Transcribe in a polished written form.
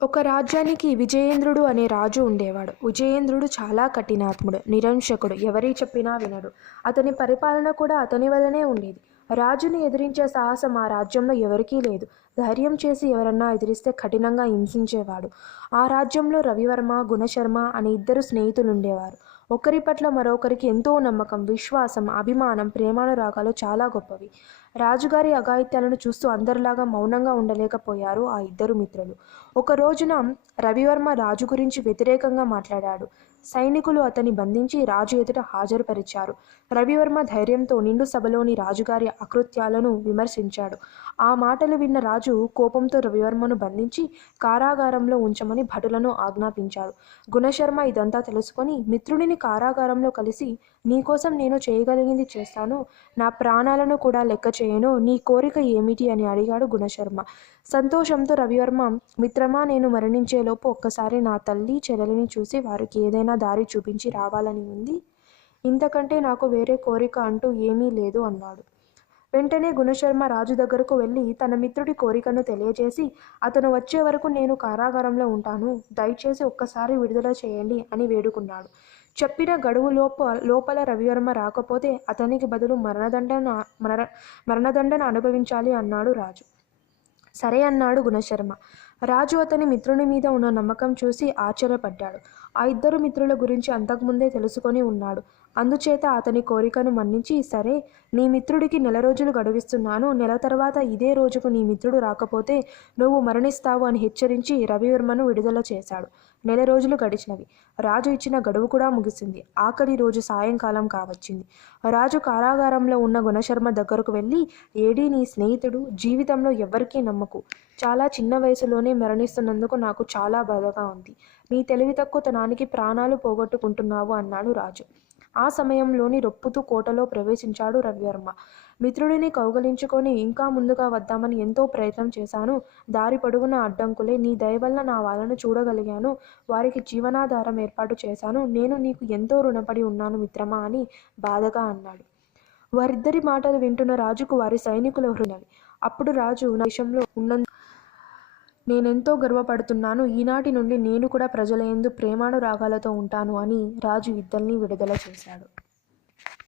ఒక రాజ్యానికి విజయేంద్రుడు అనే రాజు ఉండేవాడు. విజయేంద్రుడు చాలా కఠినాత్ముడు, నిరంశకుడు, ఎవరి చెప్పినా వినడు. అతని పరిపాలన కూడా అతని వల్లనే ఉండేది. రాజుని ఎదిరించే సాహసం ఆ రాజ్యంలో ఎవరికీ లేదు. ధైర్యం చేసి ఎవరన్నా ఎదిరిస్తే కఠినంగా హింసించేవాడు. ఆ రాజ్యంలో రవివర్మ, గుణశర్మ అనే ఇద్దరు స్నేహితులుండేవారు. ఒకరి పట్ల మరొకరికి ఎంతో నమ్మకం, విశ్వాసం, అభిమానం, ప్రేమానురాగాలు చాలా గొప్పవి. రాజుగారి అఘాయిత్యాలను చూస్తూ అందరిలాగా మౌనంగా ఉండలేకపోయారు ఆ ఇద్దరు మిత్రులు. ఒక రోజున రవివర్మ రాజు గురించి వ్యతిరేకంగా మాట్లాడాడు. సైనికులు అతన్ని బంధించి రాజు ఎదుట హాజరుపరిచారు. రవివర్మ ధైర్యంతో నిండు సభలోని రాజుగారి అకృత్యాలను విమర్శించాడు. ఆ మాటలు విన్న రాజు కోపంతో రవివర్మను బంధించి కారాగారంలో ఉంచమని భటులను ఆజ్ఞాపించాడు. గుణశర్మ ఇదంతా తెలుసుకొని, మిత్రుడిని కారాగారంలో కలిసి, నీకోసం నేను చేయగలిగింది చేస్తాను, నా ప్రాణాలను కూడా లెక్క చేయను, నీ కోరిక ఏమిటి అని అడిగాడు గుణశర్మ. సంతోషంతో రవివర్మ, మిత్రమా, నేను మరణించేలోపు ఒక్కసారి నా తల్లి చెల్లెలిని చూసి వారికి ఏదైనా దారి చూపించి రావాలని ఉంది. ఇంతకంటే నాకు వేరే కోరిక అంటూ ఏమీ లేదు అన్నాడు. వెంటనే గుణశర్మ రాజు దగ్గరకు వెళ్ళి తన మిత్రుడి కోరికను తెలియజేసి, అతను వచ్చే వరకు నేను కారాగారంలో ఉంటాను, దయచేసి ఒక్కసారి విడుదల చేయండి అని వేడుకున్నాడు. చెప్పిన గడువు లోపల రవివర్మ రాకపోతే అతనికి బదులు మరణదండన అనుభవించాలి అన్నాడు రాజు. సరే అన్నాడు గుణశర్మ. రాజు అతని మిత్రుని మీద ఉన్న నమ్మకం చూసి ఆశ్చర్యపడ్డాడు. ఆ ఇద్దరు మిత్రుల గురించి అంతకుముందే తెలుసుకొని ఉన్నాడు. అందుచేత అతని కోరికను మన్నించి, సరే, నీ మిత్రుడికి 1 రోజులు గడువిస్తున్నాను, నెల తర్వాత ఇదే రోజుకు నీ మిత్రుడు రాకపోతే నువ్వు మరణిస్తావు అని హెచ్చరించి రవివర్మను విడుదల చేశాడు. 1 రోజులు గడిచినవి. రాజు ఇచ్చిన గడువు కూడా ముగిసింది. ఆఖరి రోజు సాయంకాలం కావచ్చింది. రాజు కారాగారంలో ఉన్న గుణశర్మ దగ్గరకు వెళ్ళి, ఏడీ నీ స్నేహితుడు? జీవితంలో ఎవ్వరికీ నమ్మకు, చాలా చిన్న వయసులోనే మరణిస్తున్నందుకు నాకు చాలా బాధగా ఉంది. నీ తెలివి తక్కువతనానికి ప్రాణాలు పోగొట్టుకుంటున్నావు అన్నాడు రాజు. ఆ సమయంలోని రొప్పుతూ కోటలో ప్రవేశించాడు రవివర్మ. మిత్రుడిని కౌగలించుకొని, ఇంకా ముందుగా వద్దామని ఎంతో ప్రయత్నం చేశాను, దారి పొడుగున అడ్డంకులే, నీ దయ వల్ల నా వాళ్ళను చూడగలిగాను, వారికి జీవనాధారం ఏర్పాటు చేశాను, నేను నీకు ఎంతో రుణపడి ఉన్నాను మిత్రమా అని బాధగా అన్నాడు. వారిద్దరి మాటలు వింటున్న రాజుకు వారి సైనికుల హృదయాలు. అప్పుడు రాజు, నా దేశంలో ఉన్నందుకు నేనెంతో గర్వపడుతున్నాను, ఈనాటి నుండి నేను కూడా ప్రజల యందు ప్రేమానురాగాలతో ఉంటాను అని రాజు ఇద్దరినీ విడుదల చేశాడు.